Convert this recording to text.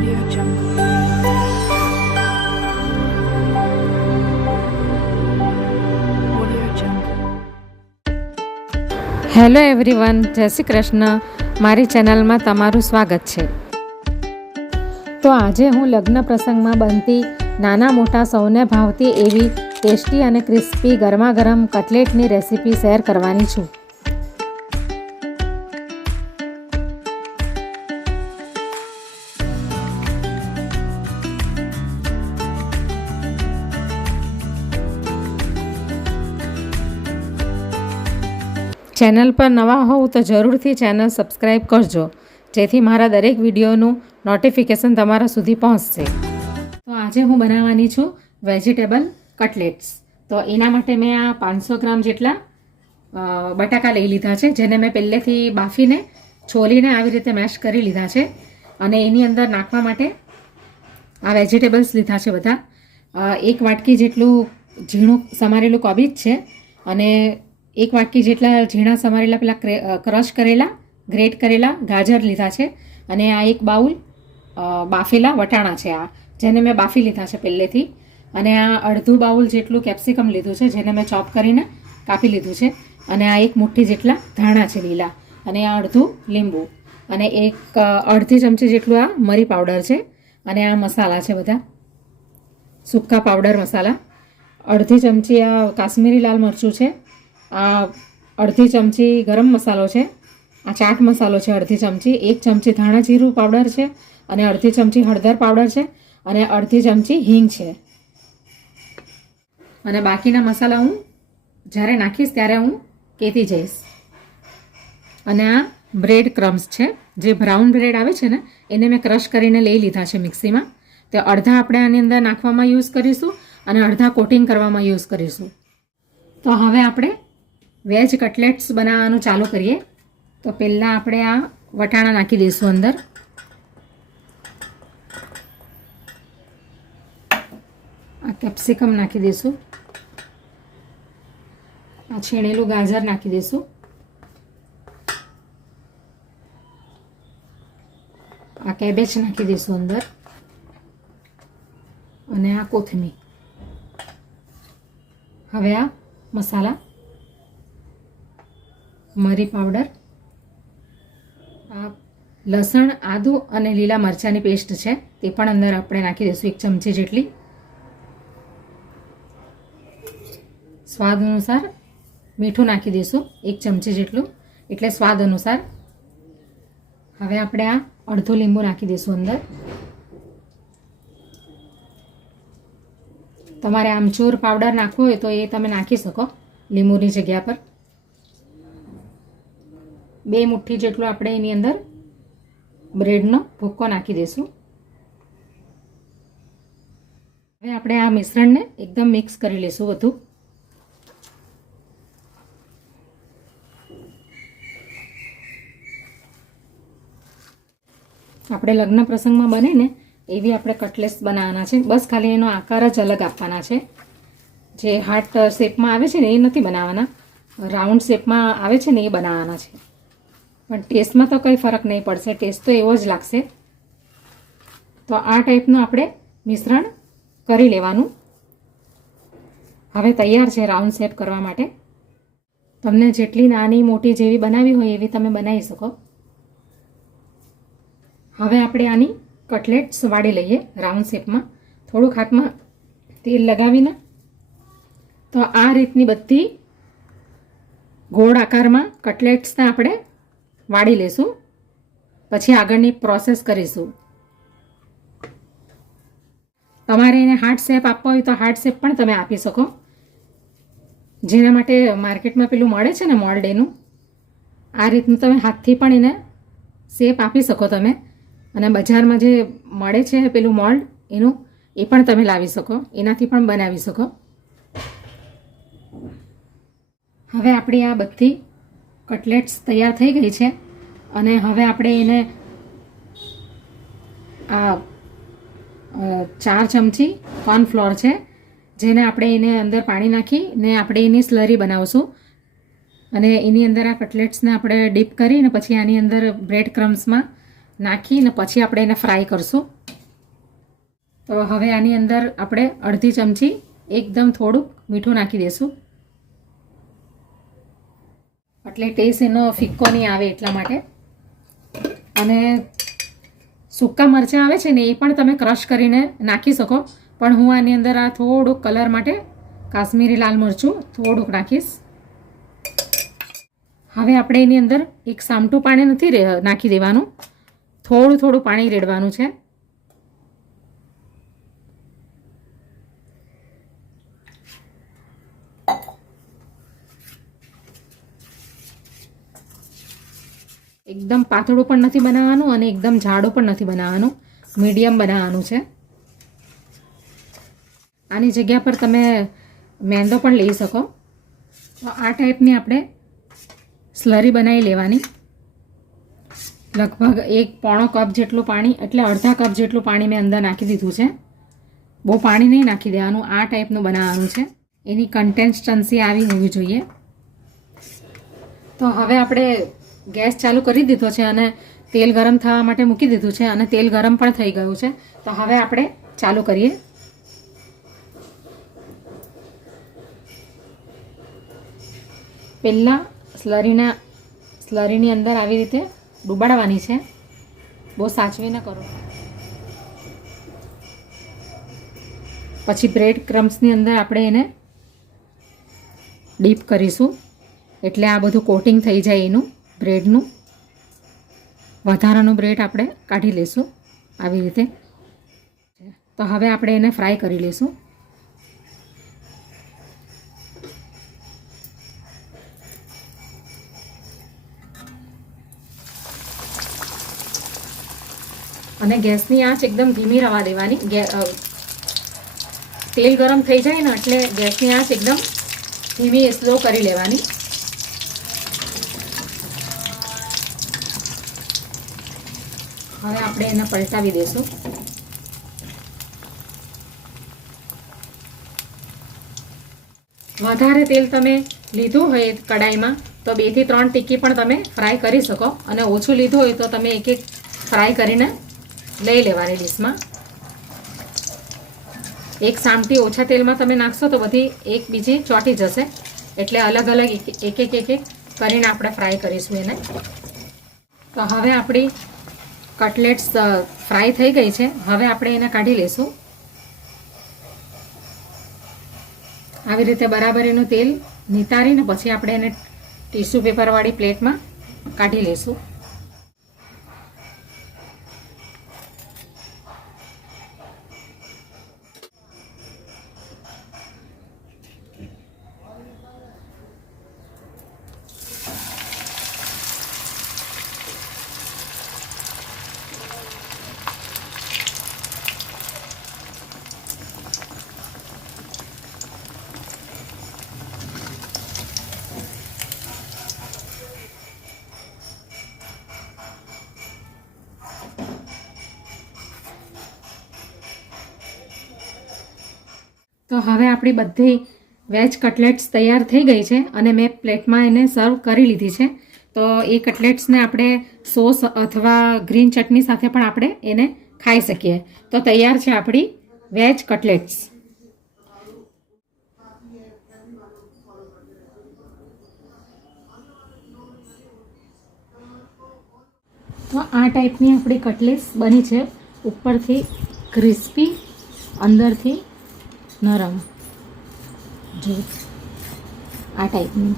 Audio Jungle. Audio Jungle. Hello everyone, જય શ્રી કૃષ્ણ. મારી ચેનલમાં તમારું સ્વાગત છે. તો આજે હું લગ્ન પ્રસંગમાં બનતી નાના મોટા સૌને ભાવતી એવી ટેસ્ટી અને ક્રિસ્પી ગરમા ગરમ કટલેટની રેસીપી શેર કરવાની છું. ચેનલ પર નવા હોવ તો જરૂરથી ચેનલ સબસ્ક્રાઈબ કરજો, જેથી મારા દરેક વિડીયોનું નોટિફિકેશન તમારા સુધી પહોંચશે. તો આજે હું બનાવવાની છું વેજીટેબલ કટલેટ્સ. તો એના માટે મેં આ 500 ગ્રામ જેટલા બટાકા લઈ લીધા છે, જેને મેં પહેલેથી બાફીને છોલીને આવી રીતે મેશ કરી લીધા છે. અને એની અંદર નાખવા માટે આ વેજીટેબલ્સ લીધા છે બધા. 1 વાટકી જેટલું ઝીણું સમારેલું કોબીજ છે અને 1 વાટકી જેટલા ઝીણા સમારેલા પેલા ક્રશ કરેલા ગ્રેટ કરેલા ગાજર લીધા છે. અને આ 1 બાઉલ બાફેલા વટાણા છે, આ જેને મેં બાફી લીધા છે પહેલેથી. અને આ અડધું બાઉલ જેટલું કેપ્સિકમ લીધું છે, જેને મેં ચોપ કરીને કાપી લીધું છે. અને આ 1 મુઠ્ઠી જેટલા ધાણા છે લીલા. અને આ અડધું લીંબુ. અને અડધી ચમચી જેટલું આ મરી પાવડર છે. અને આ મસાલા છે બધા સૂકા પાવડર મસાલા. અડધી ચમચી આ કાશ્મીરી લાલ મરચું છે. આ અડધી ચમચી ગરમ મસાલો છે. આ ચાટ મસાલો છે અડધી ચમચી. 1 ચમચી ધાણા જીરું પાવડર છે. અને અડધી ચમચી હળદર પાવડર છે. અને અડધી ચમચી હિંગ છે. અને બાકીના મસાલા હું જ્યારે નાખીશ ત્યારે હું કહેતી જઈશ. અને આ બ્રેડ ક્રમ્સ છે, જે બ્રાઉન બ્રેડ આવે છે ને, એને મેં ક્રશ કરીને લઈ લીધા છે મિક્સીમાં. તો અડધા આપણે આની અંદર નાખવામાં યુઝ કરીશું અને અડધા કોટિંગ કરવામાં યુઝ કરીશું. તો હવે આપણે વેજ કટલેટ્સ બનાવવાનું ચાલુ કરીએ. તો પહેલાં આપણે આ વટાણા નાખી દઈશું અંદર. આ કેપ્સિકમ નાખી દઈશું. આ છીણેલું ગાજર નાખી દઈશું. આ કેબેજ નાખી દઈશું અંદર. અને આ કોથમીર. હવે આ મસાલા, મરી પાવડર, આ લસણ, આદુ અને લીલા મરચાંની પેસ્ટ છે, તે પણ અંદર આપણે નાખી દઈશું 1 ચમચી જેટલી. સ્વાદ અનુસાર મીઠું નાખી દઈશું 1 ચમચી જેટલું, એટલે સ્વાદ અનુસાર. હવે આપણે આ અડધું લીંબુ નાખી દઈશું અંદર. તમારે આમચૂર પાવડર નાખવો હોય તો એ તમે નાખી શકો લીંબુની જગ્યા પર. 2 મુઠ્ઠી જેટલું આપણે એની અંદર બ્રેડનો ભૂક્કો નાખી દઈશું. હવે આપણે આ મિશ્રણને એકદમ મિક્સ કરી લઈશું બધું. આપણે લગ્ન પ્રસંગમાં બને ને એવી આપણે કટલેટ્સ બનાવવાના છે. બસ ખાલી એનો આકાર જ અલગ આપવાના છે. જે હાર્ટ શેપમાં આવે છે ને એ નથી બનાવવાના, રાઉન્ડ શેપમાં આવે છે ને એ બનાવવાના છે. પણ ટેસ્ટમાં તો કંઈ ફરક નહીં પડશે, ટેસ્ટ તો એવો જ લાગશે. તો આ ટાઈપનું આપણે મિશ્રણ કરી લેવાનું. હવે તૈયાર છે રાઉન્ડ શેપ કરવા માટે. તમને જેટલી નાની મોટી જેવી બનાવી હોય એવી તમે બનાવી શકો. હવે આપણે આની કટલેટ્સ વાળી લઈએ રાઉન્ડ શેપમાં. થોડુંક હાથમાં તેલ લગાવીને તો આ રીતની બધી ગોળ આકારમાં કટલેટ્સને આપણે વાળી લઈશું. પછી આગળની પ્રોસેસ કરીશું. તમારે એને હાર્ટ શેપ આપવો હોય તો હાર્ટ શેપ પણ તમે આપી શકો. જેના માટે માર્કેટમાં પેલું મળે છે ને મોલ્ડ, એનું આ રીતનું તમે હાથથી પણ એને શેપ આપી શકો તમે. અને બજારમાં જે મળે છે પેલું મોલ્ડ, એનું એ પણ તમે લાવી શકો, એનાથી પણ બનાવી શકો. હવે આપણી આ બધી કટલેટ્સ તૈયાર થઈ ગઈ છે. અને હવે આપણે એને આ 4 ચમચી કોર્નફ્લોર છે, જેને આપણે એને અંદર પાણી નાખીને આપણે એની સ્લરી બનાવશું. અને એની અંદર આ કટલેટ્સને આપણે ડીપ કરીને પછી આની અંદર બ્રેડ ક્રમ્સમાં નાખીને પછી આપણે એને ફ્રાય કરશું. તો હવે આની અંદર આપણે અડધી ચમચી એકદમ થોડુંક મીઠું નાખી દઈશું, એટલે ટેસ્ટ એનો ફિક્કો નહીં આવે એટલા માટે. અને સૂકા મરચાં આવે છે ને એ પણ તમે ક્રશ કરીને નાખી શકો, પણ હું આની અંદર આ થોડુંક કલર માટે કાશ્મીરી લાલ મરચું થોડુંક નાખીશ. હવે આપણે એની અંદર એક સામટું પાણી નથી નાખી દેવાનું, થોડું થોડું પાણી રેડવાનું છે. એકદમ પાતળું પણ નથી બનાવવાનું અને એકદમ જાડું પણ નથી બનાવવાનું, મીડિયમ બનાવવાનું છે. આની જગ્યા પર તમે મેંદો પણ લઈ શકો. તો આ ટાઈપની આપણે સ્લરી બનાવી લેવાની. લગભગ 1.25 કપ જેટલું પાણી, એટલે અડધા કપ જેટલું પાણી મેં અંદર નાખી દીધું છે. બહુ પાણી નહીં નાખી દેવાનું, આ ટાઈપનું બનાવવાનું છે. એની કન્સિસ્ટન્સી આવી હોવી જોઈએ. તો હવે આપણે ગેસ ચાલુ કરી દીધો છે અને તેલ ગરમ થવા માટે મૂકી દીધું છે, અને તેલ ગરમ પણ થઈ ગયું છે. તો હવે આપણે ચાલુ કરીએ. પહેલાં સ્લરીની અંદર આવી રીતે ડૂબાડવાની છે, બહુ સાચવીને કરો. પછી બ્રેડ ક્રમ્સની અંદર આપણે એને ડીપ કરીશું, એટલે આ બધું કોટિંગ થઈ જાય એનું બ્રેડનું. વધારાનું બ્રેડ આપણે કાઢી લઈશું આવી રીતે. તો હવે આપણે એને ફ્રાય કરી લઈશું. અને ગેસની આંચ એકદમ ધીમી રહેવા દેવાની. તેલ ગરમ થઈ જાય ને એટલે ગેસની આંચ એકદમ ધીમી સ્લો કરી લેવાની. હવે આપણે એને પલટાવી દઈશું. વધારે તેલ તમે લીધું હોય કડાઈમાં તો 2 થી 3 ટિક્કી પણ તમે ફ્રાય કરી શકો, અને ઓછું લીધું હોય તો તમે એક એક ફ્રાય કરીને લઈ લેવાની ડીશમાં. એક સામટી ઓછા તેલમાં તમે નાખશો તો બધી એકબીજી ચોંટી જશે, એટલે અલગ અલગ એક એક કરીને આપણે ફ્રાય કરીશું એને. તો હવે આપણી કટલેટ્સ ફ્રાય થઈ ગઈ છે. હવે આપણે એને કાઢી લઈશું. આવી રીતે બરાબર એનું તેલ નિતારીને પછી આપણે એને ટીશ્યુ પેપરવાળી પ્લેટમાં કાઢી લઈશું. તો હવે આપણી બધી વેજ કટલેટ્સ તૈયાર થઈ ગઈ છે, અને મેં પ્લેટમાં એને સર્વ કરી લીધી છે. તો એ કટલેટ્સને આપણે સોસ અથવા ગ્રીન ચટણી સાથે પણ આપણે એને ખાઈ શકીએ. તો તૈયાર છે આપણી વેજ કટલેટ્સ. તો આ ટાઈપની આપણી કટલેટ્સ બની છે, ઉપરથી ક્રિસ્પી, અંદરથી નરમ. જો આ ટાઈપની.